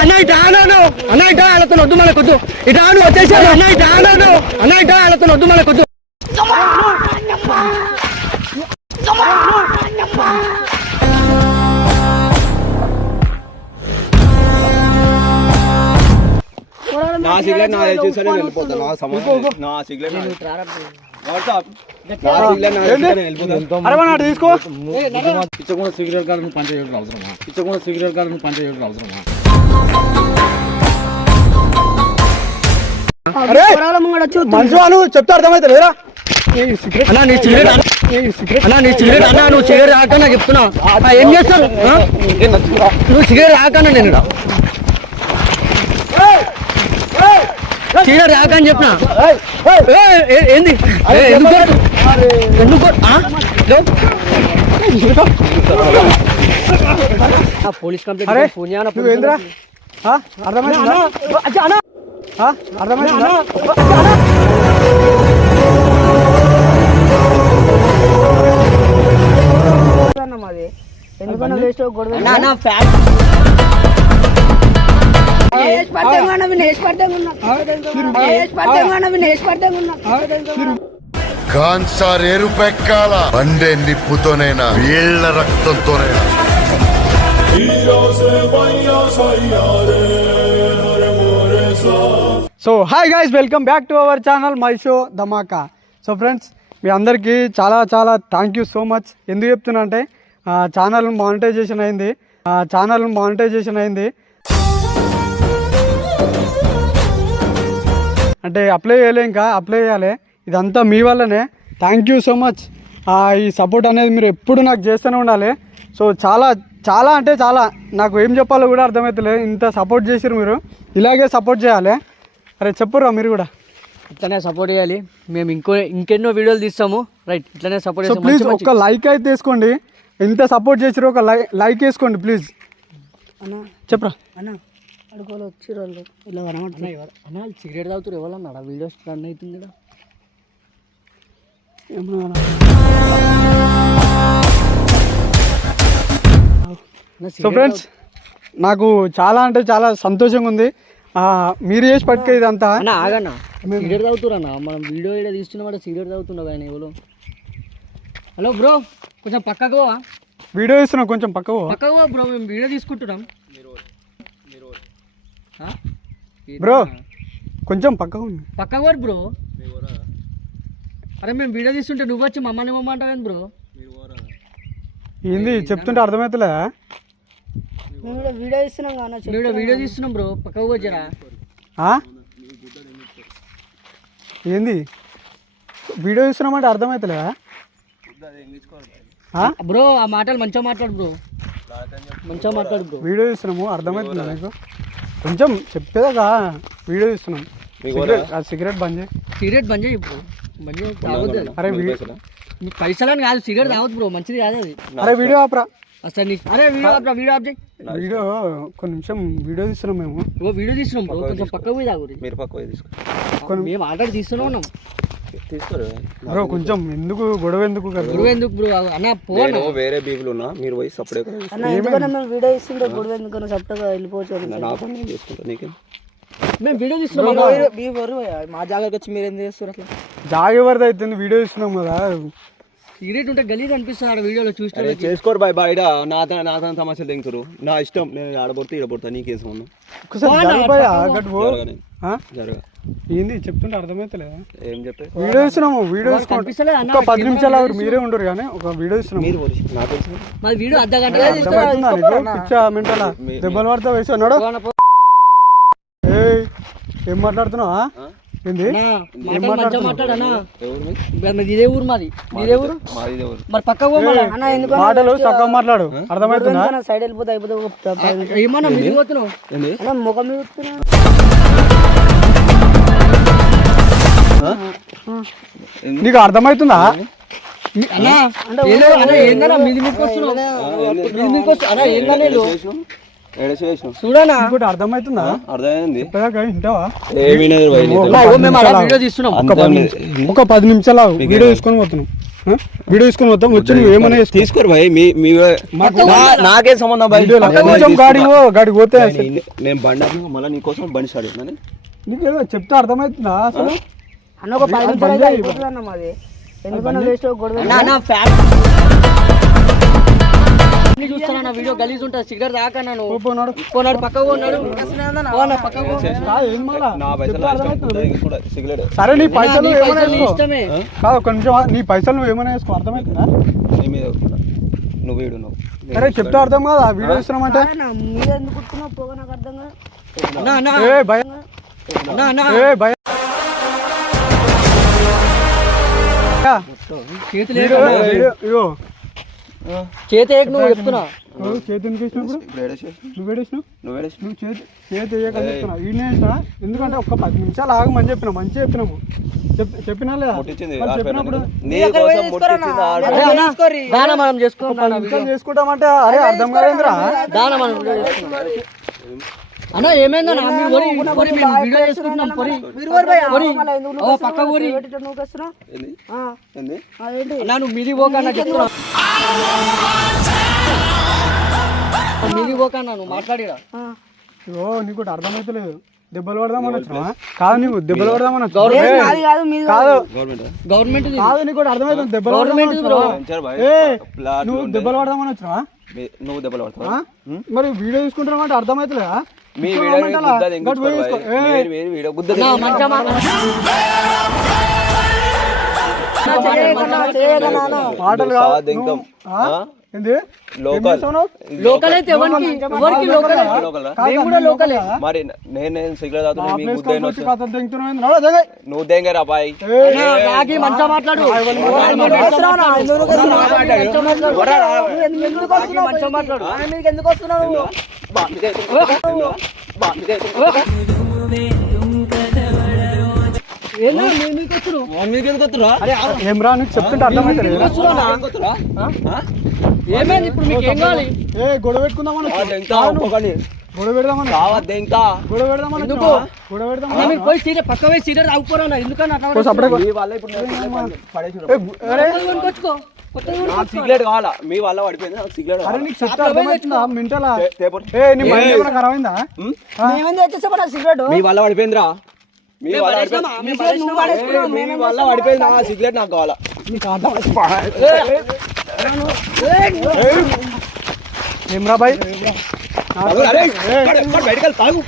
అన్న ఇటు అన్న ఇటు వాళ్ళతో వద్దు మళ్ళీ కొద్దు ఇటు వచ్చేసాడు అన్న ఇటు అన్న ఇటు వాళ్ళతో వద్దు మళ్ళీ కొద్దు నా సిగరెట్ నా చూసానే వెళ్ళిపోతా నా సంబంధం నా సిగరెట్ తీసుకో పిచ్చకుండా సిగరెట్ కాదు పంచ చేయడం అవసరమా పిచ్చకుండా సిగరెట్ కాదు పంచ చేయడం అవసరమా చెప్తా అర్థమైతే లేరా అన్నా నీ సిగరెట్ అన్నా నీ సిగరెట్ అన్నా నువ్వు సిగరెట్ రాక నాకు చెప్తున్నా ఏం చేస్తాను నువ్వు సిగరెట్ రాకన్నా నేను సిగరెట్ రాక అని చెప్పిన ఏంది ఎందుకు పోలీస్ కంప్లైంట్ ఫోన్ నువ్వేంద్రా అర్థమైందా అర్థమైందా మాది ఎందుకన్నా వేస్ట్ గొడవ కాన్సార్ ఎరుపెక్కాల బండే నిప్పుతోనైనా వీళ్ళ రక్తంతోనైనా. So hi guys, welcome back to our channel my show Dhamaka. So friends, మీ అందరికీ చాలా చాలా థ్యాంక్ యూ సో మచ్. ఎందుకు చెప్తున్నా అంటే ఛానల్ మానిటైజేషన్ అయింది. అంటే అప్లై చేయలే, ఇంకా అప్లై చేయాలి. ఇదంతా మీ వల్లనే. Thank you so much. ఈ సపోర్ట్ అనేది మీరు ఎప్పుడు నాకు చేస్తూనే ఉండాలి. సో చాలా చాలా అంటే చాలా, నాకు ఏం చెప్పాలో కూడా అర్థమవుతలేదు. ఇంత సపోర్ట్ చేసిరు మీరు, ఇలాగే సపోర్ట్ చేయాలి. అరే చెప్పురా మీరు కూడా ఇట్లనే సపోర్ట్ చేయాలి. మేము ఇంకెన్నో వీడియోలు తీస్తాము. రైట్, ఇట్లనే సపోర్ట్ చేస్తాము. ప్లీజ్ ఒక లైక్ అయితే వేసుకోండి. ఇంత సపోర్ట్ చేసిరు, ఒక లైక్ వేసుకోండి ప్లీజ్. అన్న చెప్పరా అన్న, అడుకోవాలి వచ్చి వాళ్ళు ఇలా కనబడుతున్నాయి. అన్న సిగరెట్ తాగుతారు ఎవరన్నాడా? వీడియోస్ రన్ అవుతుంది కదా. సో ఫ్రెండ్స్, నాకు చాలా అంటే చాలా సంతోషంగా ఉంది. మీరు చేసి పట్టుక ఇదంతా. ఆగన్నా, సిగరెట్ తాగుతున్నా మనం వీడియో ఇక్కడ తీస్తున్నా, సిగరెట్ తాగుతున్నావు ఆయన ఎవరు? హలో బ్రో, కొంచెం పక్కకు వీడియో ఇస్తున్నాం, కొంచెం పక్కకు బ్రో. మేము వీడియో తీసుకుంటున్నాం బ్రో, కొంచెం పక్కకు బ్రో. అరే మేము వీడియో తీస్తుంటే నువ్వు వచ్చి మమ్మల్ని అంటావు బ్రో. ఏంది చెప్తుంటే అర్థమవుతలే? వీడియో తీస్తున్నాం బ్రో, పక్కకు వచ్చారా? ఏంది వీడియో ఇస్తున్నామంటే అర్థమవుతలే బ్రో? ఆ మాటలు మంచిగా మాట్లాడు బ్రో, మంచిగా మాట్లాడు బ్రో. వీడియో ఇస్తున్నాము, అర్థమవుతుందా నీకు? కొంచెం చెప్పేదాకా వీడియో ఇస్తున్నాం. సిగరెట్ బంద్ చేయి, సిగరెట్ బంద్ చేయి బ్రో, బంద్ చేయి. తాగొద్దు. అరే పైసలని కాదు, సిగరెట్ తాగొద్దు బ్రో, మంచిది కాదు అది. అరే వీడియో ఆపరా. అరే వీడియో ఆపరా, వీడియో ఆప్ చేయి. వీడియో ఒక నిమిషం వీడియో తీస్తున్నాం మేము. వీడియో తీస్తున్నాం బ్రో, కొంచెం పక్కకు పోయి తాగు. మీరు పక్క పోయి తీసుకో. మేము ఆల్రెడీ తీస్తూనే ఉన్నాం. తీసుకోరు బ్రో, కొంచెం ఎందుకు గొడవ ఎందుకు గొడవ ఎందుకు బ్రో? అన్న పోను, వేరే బీబులు ఉన్నా, మీరు పోయి సపరేట్ వీడియో ఇస్తుంటే గొడవ ఎందుకు? సపరేట్గా వెళ్ళిపోవచ్చు. నా పని నేను చేసుకుంటా, నీకే. మేము వీడియో తీస్తున్నాం, మా జాగ్రత్త వచ్చి మీరు ఏం చేస్తారు? అట్లా జాగ ఎవరిది అవుతుంది? వీడియో ఇస్తున్నాం కదా. సిగరెట్ ఉంటే గలీజ్ అనిపిస్తున్నాడు వీడియోలో చూస్తే. చేసుకోరు బాయ్ బయట నా సమస్యలు దిగుతారు. నా ఇష్టం, నేను ఆడబడుతా ఈడబడతా, నీకేసం ఉన్నా. ఏంది చెప్తుంటే అర్థమైతలే? ఏం చెప్పే వీడియో ఇస్తున్నాము, వీడియో ఒక 10 నిమిషాలు మీరే ఉండరు కానీ ఒక వీడియో ఇస్తున్నాము. వీడియో అర్ధగంట మెంటలా దెబ్బలు పడతా వేసి అన్నాడు. ఏం మాట్లాడుతున్నావా? ఏంది ఇదే ఊరు మాది, ఇదే ఊరు. మరి పక్క మాటలు తక్కువ మాట్లాడు, అర్థమవుతుందా? సైడ్ వెళ్ళిపోతే అయిపోతే ఏమన్నా మీరు పోతున్నావు, ముఖం మీద నీకు అర్థమవుతుందా? ఏడేసి వేసినావు చూడనా ఇంకోటి అర్థమవుతుందా అర్థమైంది చెప్పాక వింటావా ఏమీ లేదు భయ్ నీతో. మేము అలా వీడియో తీస్తున్నాం ఒక 10 నిమిషాలు ఆగు. వీడియో తీసుకొని పోతున్నాం వీడియో తీసుకొని పోతాం వచ్చి నువ్వు ఏమైనా చేసుకో. తీసుకోరు భయ్ మీ నాకే సంబంధం భయ్ కొంచెం గాడికి పోతే నేను బండి ఆపినా, మళ్ళీ నీకోసం బండి స్టార్ట్ చేసినా నీకు చెప్తే అర్థమవుతుందా అసలు అన్న ఒక 10 నిమిషాలు అయిపోతుంది అన్న మాది ఎందుకన్నా వేస్ట్ గొడవ నా ఫ్యాన్ చూస్తానా వీడియో గలీజ్ ఉంటుంది సిగరెట్ దాకా నన్ను పోనాడు పోనాడు పక్కకు ఉన్నాడు పక్కకు ఏం మళ్ళా నా పైసలు సిగరెట్ సరే నీ పైసలు ఏమైనా వేసుకో. ఇష్టమే కాదు ఒక నిమిషం నీ పైసలు నువ్వు ఏమైనా వేసుకో అర్థమవుతుందా నీ మీద నువ్వు వీడు నువ్వు సరే చెప్తే అర్థం కాదా వీడియో ఇస్తున్నామంటే మీద ఎందుకు కుట్టుకున్నావు పోగా నాకు అర్థం కాదు నా నా ఏ భయ నా నా ఏ భయ చేతులు ఇగో చేతి ఏక నువ్వు చెప్తున్నా చేతి ఎందుకు వేసినప్పుడు ఇప్పుడు ఏడేసి నువ్వు వేడేసినావు నువ్వు ఏడేసి నువ్వు చేతి వేయకని చెప్తున్నా ఈయన వేసినా ఎందుకంటే ఒక 10 నిమిషాలు ఆగమని చెప్పినా మంచి చెప్పినాము చెప్పినా లేదా ముట్టించింది వాళ్ళు చెప్పినప్పుడు నీ కోసం ముట్టించింది దానా మనం చేసుకున్నాం 10 నిమిషాలు చేసుకుంటామంటే అరే అర్థం కాలేదురా దానా మనం వీడియో చేసుకున్నాం అన్న ఏమైందన్నా మీరు మేము వీడియో చేసుకుంటున్నాం పొరి ఓ పక్క ఊరి నువ్వు వస్తున్నావు ఏంది అన్నా నువ్వు మీది పోకన్నా చెప్తున్నా మీది పోకన్నా నువ్వు మాట్లాడిరా ఇగో నీకు ఒకటి అర్థమైతలేదు దెబ్బలు పడదామని వచ్చినా కాదు నీకు దెబ్బలు పడదామని వచ్చావు నాది కాదు మీది కాదు గవర్నమెంట్ కాదు నీకు ఒకటి అర్థమవుతుంది దెబ్బలు గవర్నమెంట్ పెంచారు భయ్ నువ్వు దెబ్బలు పడదామని వచ్చినా నువ్వు దెబ్బలు పడతావా మరి వీడియో తీసుకుంటున్నావు అంటే అర్థమైతలేదా మీ వీడియో గుద్దది వీడియో గుద్దది మంచిగా మాటలు కాదు ఏంది లోకల్ అయితే ఎవరికి లోకల్ మేము కూడా లోకలే మరి నేను సిగరెట్ తాగుతున్నా మీకు గుద్ద కథలు తెంగుతున్నావు నువ్వు దేంగరా బాయ్ నాకి మంచిగా మాట్లాడు మంచిగా మాట్లాడు ఎందుకు వస్తున్నావు ఏం రా నీకు చెప్తుంటే అర్థమైతలేదు ఏమైంది ఇప్పుడు మీకు ఏం కావాలి ఏ గొడవ పెట్టుకుందామని గొడవ పెడదామని గొడవ పెడదామని గొడవ పెడదామని మీరు పోయి సీరియల్ పక్క పోయి సీరియల్ తాగుకోరా ఎందుకని అట్లా కొనుక్కొచ్చుకో సిగరెట్ కావాలా మీ వల్ల పడిపోయింది నాకు సిగరెట్ అరే నీకు చెప్తే అర్థమవుతుందా మెంటలా ఏ నీ మైండ్ ఏమైనా ఖరాబ్ అయిందా మేమేంది వచ్చేసా సిగరెట్ మీ వల్ల పడిపోయిందిరా మీ వల్ల పడిపోయింది ఆ సిగరెట్ నాకు కావాలా ఏమ్రా బాయ్ బయటకు తాగు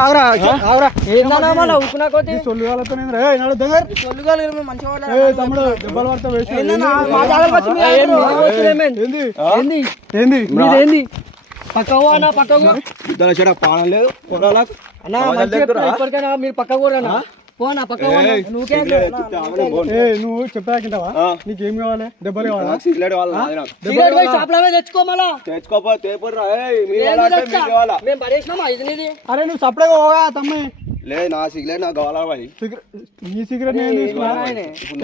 ఆవురా ఆవురా ఏందన్నా మళ్ళీ ఉక్కునా కొద్ది సొల్లు వాళ్ళతో నాడు దగ్గర ఏ తమ్ముడు దెబ్బలు పడతా వేసి ఏంది ఏంది ఏంది మీదేంది పక్క అన్న పక్క పానం లేదు కొనాలా అన్నా మంచిగా చెప్తున్నా, ఇప్పటికైనా మీరు పక్క కూడా పోనా పక్క నువ్వుకే ఏ నువ్వు చెప్పాకింటావా నీకేం కావాలి దెబ్బలు కావాలా సిగరెట్ సిగరెట్ పోయి షాప్లో తెచ్చుకో మళ్ళా తెచ్చుకోపోతే మేము పడేసినామా ఇది నీది అరే నువ్వు సపరేట్ పోగా తమ్మి లేదు నా సిగరెట్ నాకు కావాలా మరి ఈ సిగరెట్ నేను తీసుకున్నా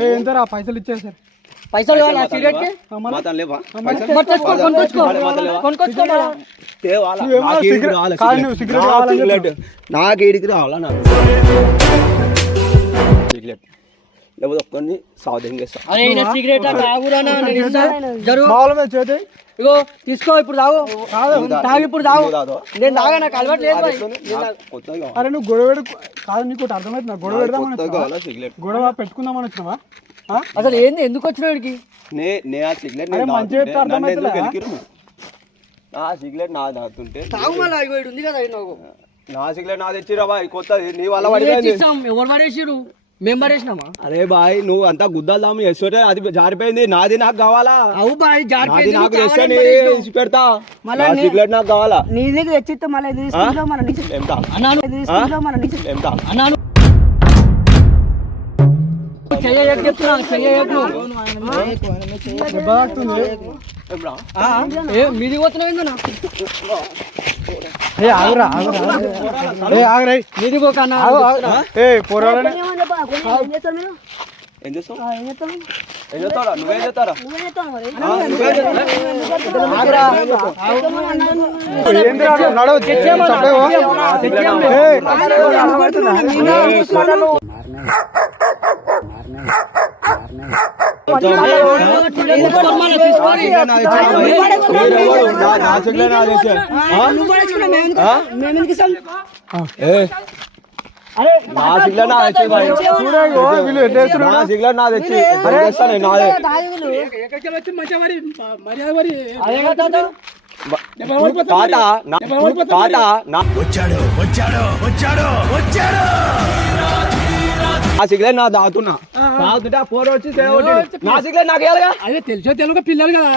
ఏ ఎంతరా పైసలు ఇచ్చేసారు పైసలు కావాలా సిగరెట్ కి మాత్రం లేవా కొనుక్కొచ్చుకో మళ్ళా సిగరెట్ నాకు ఏడికి రావాలా నాకు సిగరెట్ లేకపోతే ఒక్కరిని సాధంగేస్తా అరే ఈయన సిగరెట్ తాగురానా నేను ఇస్తా జరుగు మామూలు మీద చేతి ఇగో తీసుకో ఇప్పుడు తాగు తాగు ఇప్పుడు తాగు నేను తాగా నాకు అలవాటు లేదు భయ్. కొత్తగా అరే నువ్వు గొడవ కాదు నీకు ఒకటి అర్థమవుతుందా గొడవ పెడదామని వచ్చినావా? కావాలా సిగరెట్ గొడవ పెట్టుకుందామని వచ్చినావా అసలు ఏంది ఎందుకు వచ్చిన వీడికి నే ఆ సిగరెట్ అరే మంచిగా చెప్తే అర్థమవుతుందా? నా సిగరెట్ నా తాగుతుంటే తాగు మళ్ళీ ఇగో ఉంది కదా నాకు నా సిగరెట్ నా తెచ్చిరా బాయ్ కొత్తది నీ వల్ల పడిపోయింది ఎవరు పడేసిరు మేము పడేసినామా అరే బాయ్ నువ్వు అంతా గుద్దాము వేస్తుంటే అది జారిపోయింది నాది నాకు కావాలా అవు బాయ్ నాది జారిపోయింది నాకు నువ్వు తెస్తే కావాలని పడేసినావు. ఇచ్చి పెడతా నా సిగరెట్ నాకు కావాలా నీ దగ్గర తెచ్చిస్తే మళ్ళీ ఇది తీసుకుంటావు మన నుంచి ఎంత అన్నాను తీసుకుంటావు మన నుంచి ఎంత అన్నాను చెయ్యకు చెప్తున్నా చెయ్యకు దెబ్బ తాకుతుంది మీది పోతున్నావు ఏందన్నా ఏ ఆగురా ఆగురా ఏ ఆగురా మీది పోక అన్న ఏ పోరాడని ఏం చేస్తారు మీరు ఏం చేస్తావు ఏం చేస్తారు ఏం చేస్తారా నువ్వేం చేస్తారా నా సిగ్గులో నా తెచ్చి నా సిగ్గులో నా తెచ్చి నాదే నా సిగ్గులే నా దాగుతున్నా తాగుతుంటే ఆ పోరు వచ్చి నా సిగ్గులే నాకు వేయాలిగా అదే తెలిసో తెలుగు పిల్లలు కదా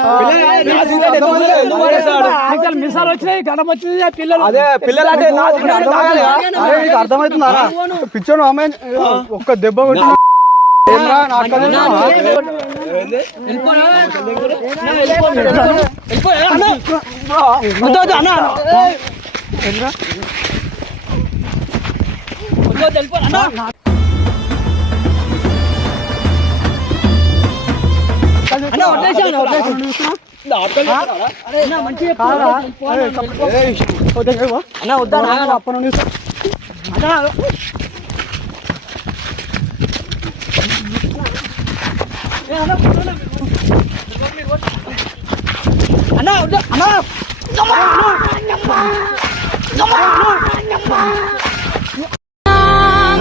మిసాలు వచ్చినాయి గణం వచ్చింది పిల్లలు అదే పిల్లలు అంటే నా సిగ్గులే అర్థమవుతుందా పిచ్చోను అమ్మాయి ఒక్క దెబ్బ కొట్టి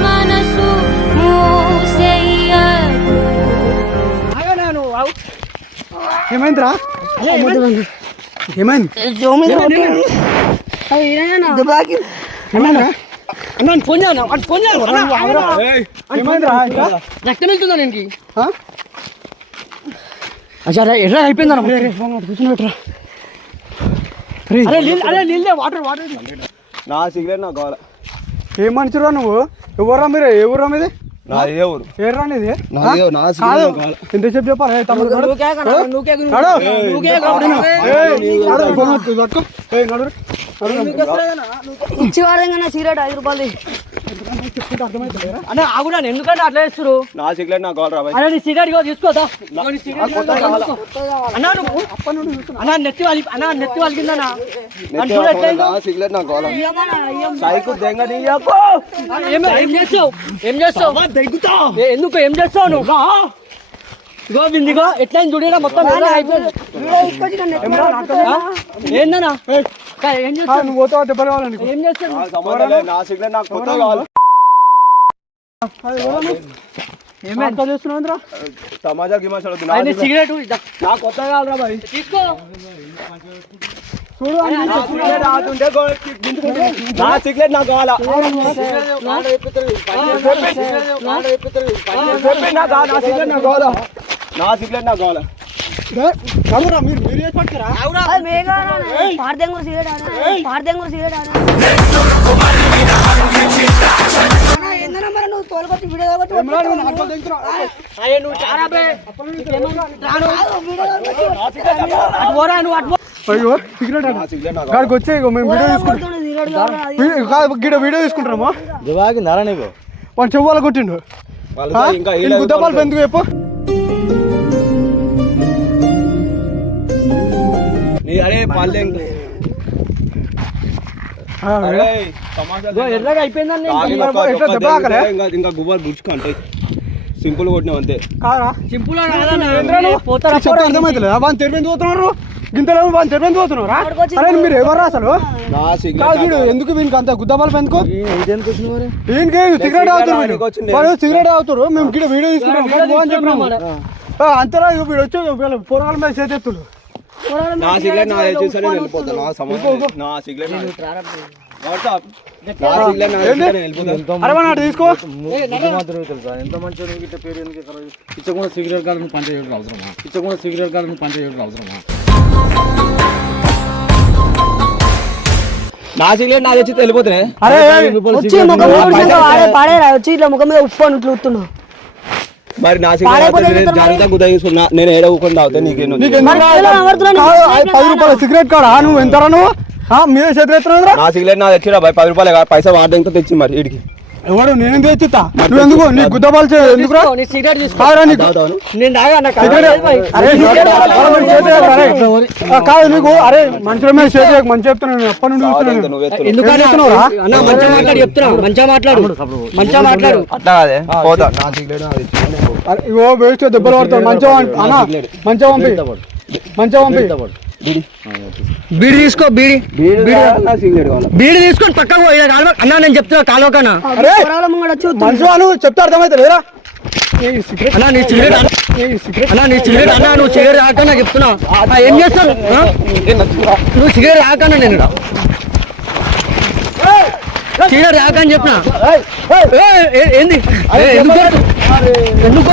మనసు మూసేయదు. ఏమైందిరా ఏమైంది రక్తం వెళ్తుందా నేను ఎర్ర అయిపోయిందా నా సిగ్గులే నాకు కావాలి ఏం మనిషిరా నువ్వు ఎవరా మీరు ఏ ఊరా మీది నా ఏ ఊరు ఏర్రా నీది నా సిగ్గులే నాకు కావాలి ఎంతసేపు చెప్పాలి ఇచ్చి వాడంగా సిగరెట్ 5 రూపాయలు అన్న ఆగుడా ఎందుకంటే అట్లా చేస్తారు నా సిగ్గులే నాకు కావాలి రా అన్న నీ సిగరెట్ తీసుకోదా అన్నా నువ్వు అన్నా నెత్తి వాళ్ళకిందన్నా నా సిగ్గులే నాకు కావాలి సైకు దెంగ నీయకు ఏం చేస్తావు ఎందుకు ఏం చేస్తావు నువ్వు ఇగో ఇదిగో ఎట్లా చూడరా మొత్తం ఏందన్నా ఏం చేస్తావు నువ్వు పోతావా దెబ్బలు కావాలని ఏం చేస్తావు నా సంబంధం లేదు నా సిగ్గులే నాకు కొత్త కావాలి చేస్తున్నావు సమాజం గిమాసాలు సిగరెట్ నాకు కొత్త కావాలరా మరి తీసుకో చూడు నా సిగ్గులే నాకు కావాలా నా సిగ్గులే నాకు కావాలా మీరు చేసి పట్టుకురా పాడదెంగురు సిగరెట్ ఏందన్నా మరి నువ్వు తోలుకొచ్చి వీడియో అయ్యో సిగరెట్ కాడికి వచ్చే మేము వీడియో తీసుకుంటాం వీడియో తీసుకుంటాము వాడు చెవ్వాలి కొట్టిండు ఇంకా గుద్దపాలు ఎందుకు చెప్పు అరే పల్లె ఎర్రగా అయిపోయిందండి ఇంకా గుబ్బలు బుచ్చుకు అంటాయి సింపుల్ కొట్టినాం అంతే కారా సింపుల్ అర్థమవుతుంది వాళ్ళు తెరిపింది పోతున్నారు గింతలో వాళ్ళు తెరిపింది పోతున్నారు అరే మీరు ఎవరు అసలు నా వీడు ఎందుకు వీనికి అంత గుద్దపాలు ఎందుకు వీనికి సిగరెట్ తాగుతారు వాళ్ళు సిగరెట్ తాగుతారు మేము గిడ వీడియో తీసుకుంటాం అని చెప్పినాము అంతలా వీడు వచ్చి పొరగాల మీద చేతులు నా సిగ్గులే నా చూసానే వెళ్ళిపోతా నా సమస్య నా సిగ్గులే అరే వాడు తీసుకో ఎంత మంచిగా ఇట్లా పేరు ఎందుకు పిచ్చకుండా సిగరెట్ కాదు పంచ చేయడం అవసరమా పిచ్చకుండా సిగరెట్ కాదు పంచ చేయడం అవసరమా నా సిగ్గులే నా తెచ్చి వెళ్ళిపోతున్నాయి అరే వచ్చి ముఖం పాడేరా వచ్చి ఇట్లా ముఖం మీద ఉప్పు అని ఇట్లా మరి నా సిగ్గులే జాగ్రత్త గుద్ద తీసుకున్నా నేను ఏడవకుండా అవుతా నీకేను 10 రూపాయల సిగరెట్ కాడా నువ్వు ఎంతరా నువ్వు మీద చేతులు ఎత్తున్నా నా సిగ్గులే నా తెచ్చిరా 10 రూపాయలు పైసా వాడడానికి తెచ్చి మరి వీడికి ఎవడు నేను తెచ్చిస్తా నువ్వు ఎందుకు నీ గుద్దబాలు ఎందుకు నీ సిగరెట్ తీసుకో కాదురా నీకు నేను తాగా నాకు అరే వాళ్ళ మీద చేతి వేయకు, అరే. కాదు నీకు అరే మనుషుల మీద చేతి వేయకు, మంచి చెప్తున్నాను నేను ఎప్పటి నుండి చూస్తున్నాను నువ్వు ఎత్తు. ఎందుకన్నా అన్న మంచిగా మాట్లాడు చెప్తున్నా మంచిగా మాట్లాడు మంచిగా మాట్లాడు అట్లా కాదే పోతా నా సిగరెట్ నాది. అరే, ఇగో వేస్ట్ దెబ్బలు పడతావు మంచిగా అన్న మంచిగా పంపి మంచిగా పంపి బీడి తీసుకో బీడి నా సిగరెట్ కావాలి. బీడి తీసుకొని పక్కకు పోయి అన్నా నేను చెప్తున్నా కాలువకన్నా అరే మంచిగా నువ్వు చెప్తే అర్థమైతే లేరా అన్నా నీ సిగరెట్ అన్నా నీ సిగరెట్ అన్నా నువ్వు సిగరెట్ ఆకన్నా చెప్తున్నా ఏం చేస్తాను నువ్వు సిగరెట్ ఆకన్నా నేను సిగరెట్ ఆకని చెప్పిన ఏంది ఎందుకు ఎందుకు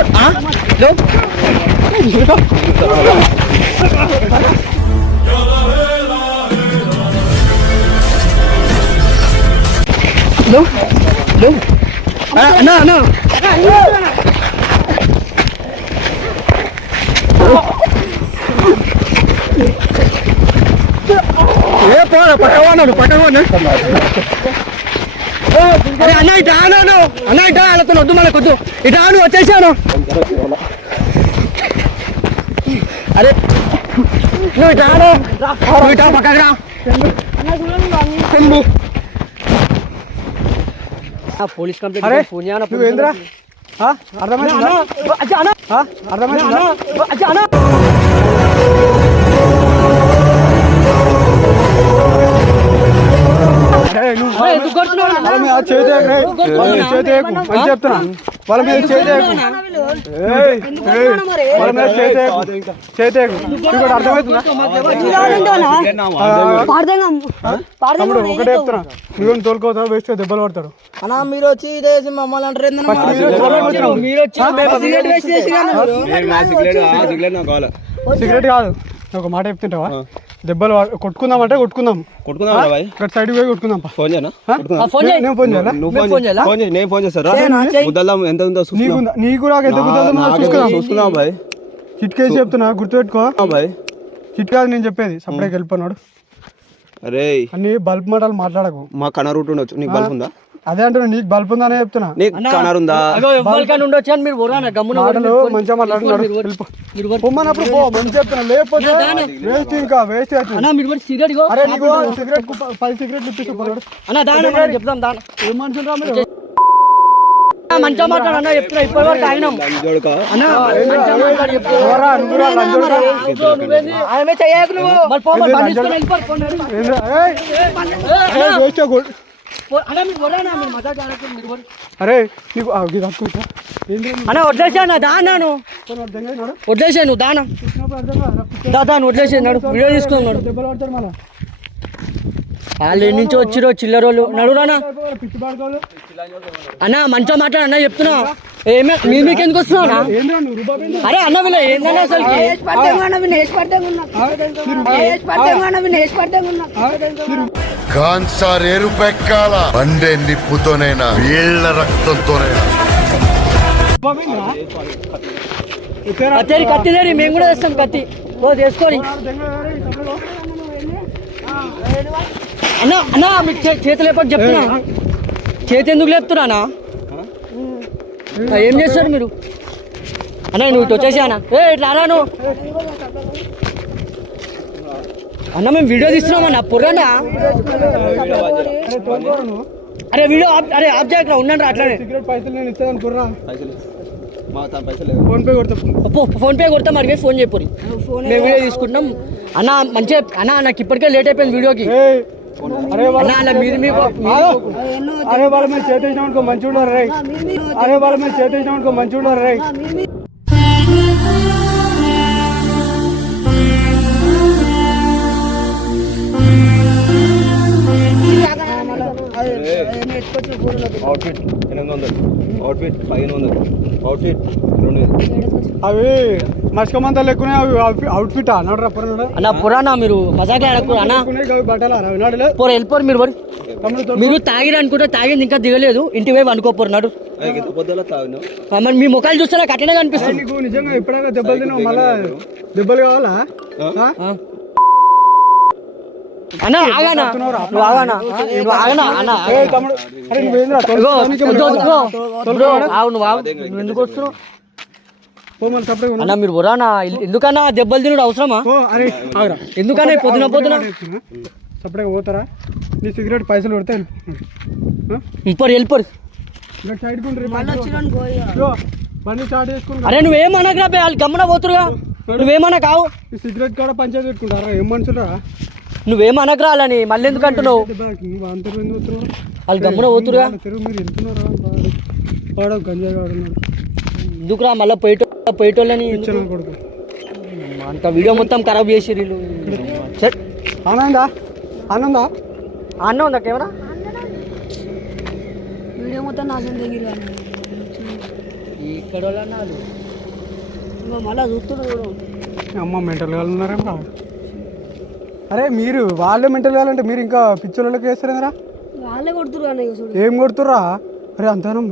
అన్నా అన్నా ఏ పోరా పట్టవాడు అరే అన్న ఇటు ఆను అన్న ఇటు వాళ్ళతో వద్దు మళ్ళీ కొద్దు ఇటు ఆను వచ్చేసాను అరే నువ్వు ఇటు ఆను నువ్వు ఇటు పక్కకు రా పోలీస్ అరే కంప్లైంట్ ఫోన్ నువ్వు ఏంద్రా అర్థమైందా అర్థమైందా వాళ్ళ మీద చేతి మంచి చెప్తున్నా వాళ్ళ మీద చేతి వాళ్ళ మీద చేతి ఇంకోటి అర్థమవుతుందా తమ్ముడు ఒకటే చెప్తున్నా నువ్వు తోలుకోతావు వేస్తే దెబ్బలు పడతాడు అన్నా మీరు వచ్చి ఇదేసి మమ్మల్ని అంటారు ఏందన్నా? సిగరెట్ కాదు ఒక మాట చెప్తుంటావా దెబ్బలు కొట్టుకుందామంటే కొట్టుకుందాం ఇక్కడ సైడ్ పోయి కొట్టుకుందాం ఫోన్ చేయనా నేను ఫోన్ చేయాలా నువ్వు ఫోన్ చేయి నేను ఫోన్ చేస్తారా ముద్దల్దాం ఎంత ఉందో నీకు నాకు ఎంత చూసుకుందాం చూసుకున్నావు బాయ్ చిట్కేసి చెప్తున్నా గుర్తుపెట్టుకో బాయ్ చిట్ కాదు నేను చెప్పేది సపరేట్గా వెళ్ళిపోన్నాడు అరే అన్ని బల్బ్ మాటలు మాట్లాడకు మా కనర్ రూట్ ఉండొచ్చు నీకు బల్బ్ ఉందా అదే అంటున్నా నీకు బల్బ్ ఉందనే చెప్తున్నా నీకు కనర్ ఉందా ఎవరికైనా ఉండొచ్చు అని మీరు పోరానా గమ్మున మాటలు మంచిగా మాట్లాడుతున్నాడు పొమ్మన్నప్పుడు పో మంచి చెప్తున్నా లేకపోతే వేస్ట్ ఇంకా వేస్ట్ అవుతుంది అన్నా మీరు సిగరెట్ ఇగో అరే నీకు సిగరెట్ 10 సిగరెట్లు ఇప్పిస్తున్నాడు అన్నా దాని మనం చెప్తాం దాని ఏం మనుషులు రా మీరు మంచిగా మాట్లాడు అన్న చెప్తున్నా ఇప్పటి వరకు అయినాం అన్నా మంచిగా మాట్లాడు చెప్తున్నా ఎవరా నువ్వు రా లంజోడుగా. ఆమె చెయ్యకు నువ్వు మరి పో మరి బండి తీసుకొని వెళ్ళిపో ఏంద్రా? ఏయ్, వేస్ట్ అన్నా మీరు పోరానా మీరు మజాక్ ఆడకండి మీరు పోరు. అరే నీకు ఇది హక్కుంటా ఏంద్రా అన్నా వదిలేసాను దాన్నాను వదిలేసాను నువ్వు దానా దాను వదిలేసాను వీడియో తీసుకున్నాడు దెబ్బలు పడతాడు మళ్ళా వాళ్ళు ఎన్ని నుంచి వచ్చిరో చిల్లరోళ్ళు నడురానా పిచ్చి పాడుకోవాలి అన్న మంచిగా మాట్లాడు అన్న చెప్తున్నా ఏమే మీకు ఎందుకు వస్తున్నావునా ఏంద్రా నువ్వు రూపాయి ఏంద్రా? అరే అన్న వీళ్ళ ఏందన్నా అసలుకి ఖాన్ సార్ ఎరుపెక్కాల బండే నిప్పుతోనైనా వీళ్ళ రక్తంతోనైనా కత్తేరి కత్తిదేరి మేము కూడా తెస్తాం కత్తి ఓ చేసుకొని అన్న అన్న మీకు చేతులు ఎప్పుడు చెప్తున్నా చేతి ఎందుకు లేపుతున్నానా ఏం చేస్తారు మీరు అన్న నువ్వు ఇటు వచ్చేసి అన్న ఇట్లా రాను అన్న మేము వీడియో తీస్తున్నాం అన్న పుర్రనా అరే వీడియో అరే ఆప్ చేయక ఉండండి అట్లానే సిగరెట్ పైసలు నేను ఇస్తాను అనుకుర్రా పైసలు ఫోన్ పే కొడతా ఫోన్ పే కొడతాం అడిగి ఫోన్ చెప్పు మేము వీడియో తీసుకుంటున్నాం అన్న మంచిగా అన్న నాకు ఇప్పటికే లేట్ అయిపోయింది వీడియోకి ఏయ్, అరే అన్న అలా మీరు మీకు అరే వాళ్ళ మీద చేతేసినాం అనుకో మంచి ఉండరు రే అరే వాళ్ళ మీద చేతేసినాం అనుకో మంచి ఉండరు రే అవుట్ఫిట్ 800 అవుట్ఫిట్ 1500 అవుట్ఫిట్ 2000 అవి మస్కమంతా లెక్కునే అవి అవుట్ఫిట్ అన్నాడు రా అన్న పురాణా మీరు మజాగా ఆడకు అన్న బట్టలు నాడులే పోరు వెళ్ళిపోరు మీరు పోరు మీరు తాగిరు అనుకుంటే తాగింది ఇంకా దిగలేదు ఇంటి వైపు అనుకోపోరు నాడు పొద్దుల తాగినావు మరి మీ ముఖాలు చూస్తే నాకు అట్లనే కనిపిస్తుంది నీకు నిజంగా ఎప్పుడైనా దెబ్బలు తిన్నావు మళ్ళా దెబ్బలు కావాలా అన్న ఆగనా నువ్వు ఆగనా నువ్వు ఆగనా అన్న ఏ తమ్ముడు, అరే నువ్వేంద్రా ఇగో, బ్రో, ఆగు నువ్వు ఆగు. నువ్వు ఎందుకు వస్తున్నావు మళ్ళీ సపరేట్ అన్న? మీరు బొరానా ఎందుకన్నా దెబ్బలు తినడు అవసరమా? అరే ఆగరా ఎందుకన్నా ఈ పొద్దున పొద్దున సపరేట్ పోతారా? నీ సిగరెట్ పైసలు కొడితే ఇప్పుడు వెళ్ళిపోరు. సైడ్ బండి స్టార్ట్ చేసుకుని అరే నువ్వేమనకరా బే, వాళ్ళు గమ్మున పోతురుగా. నువ్వేమన్నా కావు, ఈ సిగరెట్ కూడా పంచాయతీ పెట్టుకుంటారా? ఏం మనుషులరా? నువ్వేమనకరా వాళ్ళని, మళ్ళీ ఎందుకు అంటున్నావు? అంతరు ఎందుకు వస్తున్నారు? వాళ్ళు గమ్మున పోతురుగా. తెరువు మీరు వెళ్తున్నారా? వాడు గంజాయి వాడున్నాడు ఎందుకురా మళ్ళీ పోయేటోళ్ళని కొడుకు. అంత వీడియో మొత్తం ఖరాబ్ చేసి వీళ్ళు. ఆనందా ఆనందా అన్న ఉందా కెమెరా? వీడియో మొత్తం నాశనం దగ్గర ఇక్కడ వాళ్ళు అన్నారు మళ్ళీ చూస్తున్నాడు. అమ్మ మెంటల్ గా ఉన్నారేం రా? అరే మీరు వాళ్ళే మెంటల్ కావాలంటే మీరు ఇంకా పిచ్చోళ్ళకి వేస్తారేంద్రా? వాళ్ళే కొడుతున్నారు చూడు. ఏం కొడుతుర్రా? అరే అంతనం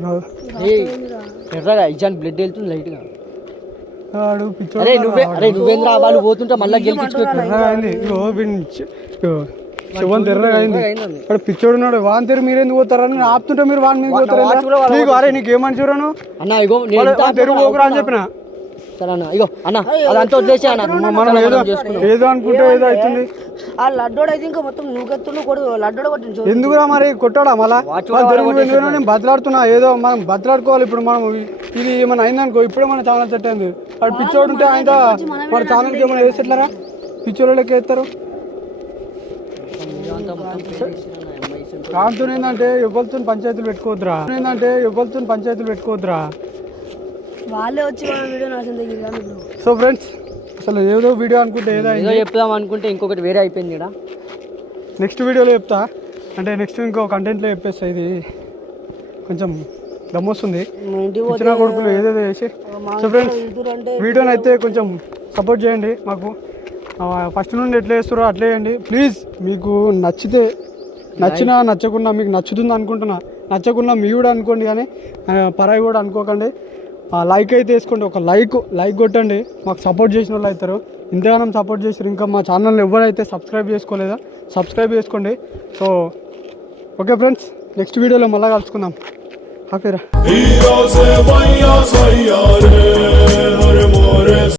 ఎర్రగా ఇచ్చాను బ్లడ్ వెళ్తుంది లైట్ గా. వాడు అరే నువ్వేంద్రా వాళ్ళు పోతుంటే మళ్ళీ గెలిపించుకోవచ్చు. శివన్ తెర్రగా అయింది. అక్కడ పిచ్చోడు ఉన్నాడు. వాన్ తెరు మీరు ఎందుకు పోతారని ఆపుతుంటే మీరు వాని మీద పోతారు. నీకు అరే నీకేమనిచురాను అన్న ఇగో నేను తెరుగు పోకురా అని చెప్పిన. సరే అన్న ఇగో అన్న అదంతా వదిలేసి అన్న మనం ఏదో అనుకుంటే ఏదో అవుతుంది. ఆ లడ్డోడు అయితే ఇంకా మొత్తం నువ్వుకెత్తులు కొడు లడ్డోడు కొట్టించు. ఎందుకురా మరి కొట్టాడా మళ్ళా? నేను బతలాడుతున్నా. ఏదో మనం బతలాడుకోవాలి. ఇప్పుడు మనం ఇది ఏమైనా అయిందనుకో, ఇప్పుడే మన ఛానల్ సెట్ అయింది. వాడు పిచ్చోడు ఉంటే ఆయన మన ఛానల్కి ఏమైనా వేసేట్లరా? పిచ్చోళ్ళకి వేస్తారు. దాంతో ఏంటంటే ఎవరితో పంచాయతీలు పెట్టుకోవద్దురా. వాళ్ళే వచ్చి మన వీడియో నాశనం దగ్గర. సో ఫ్రెండ్స్, అసలు ఏదో వీడియో అనుకుంటే ఏదో ఏదో చెప్దాం అనుకుంటే ఇంకొకటి వేరే అయిపోయింది ఇక్కడ. నెక్స్ట్ వీడియోలో చెప్తా. అంటే నెక్స్ట్ ఇంకో కంటెంట్లో చెప్పేస్తా. ఇది కొంచెం దమ్మొస్తుంది. ఇచ్చిన కొడుకులు ఏదేదో చేసి. సో ఫ్రెండ్స్, వీడియోని అయితే కొంచెం సపోర్ట్ చేయండి మాకు. ఫస్ట్ నుండి ఎట్లా చేస్తారో అట్లా చేయండి ప్లీజ్. మీకు నచ్చితే నచ్చినా నచ్చకుండా మీకు నచ్చుతుంది అనుకుంటున్నా. నచ్చకుండా మీ కూడా అనుకోండి, కానీ పరాయి కూడా అనుకోకండి. లైక్ అయితే వేసుకోండి. ఒక లైక్ కొట్టండి. మాకు సపోర్ట్ చేసిన వాళ్ళు అవుతారు. ఇంతగానం సపోర్ట్ చేసారు. ఇంకా మా ఛానల్ని ఎవరైతే సబ్స్క్రైబ్ చేసుకోలేదా సబ్స్క్రైబ్ చేసుకోండి. సో ఓకే ఫ్రెండ్స్, నెక్స్ట్ వీడియోలో మళ్ళీ కలుసుకుందాం. హ్యాపీరా.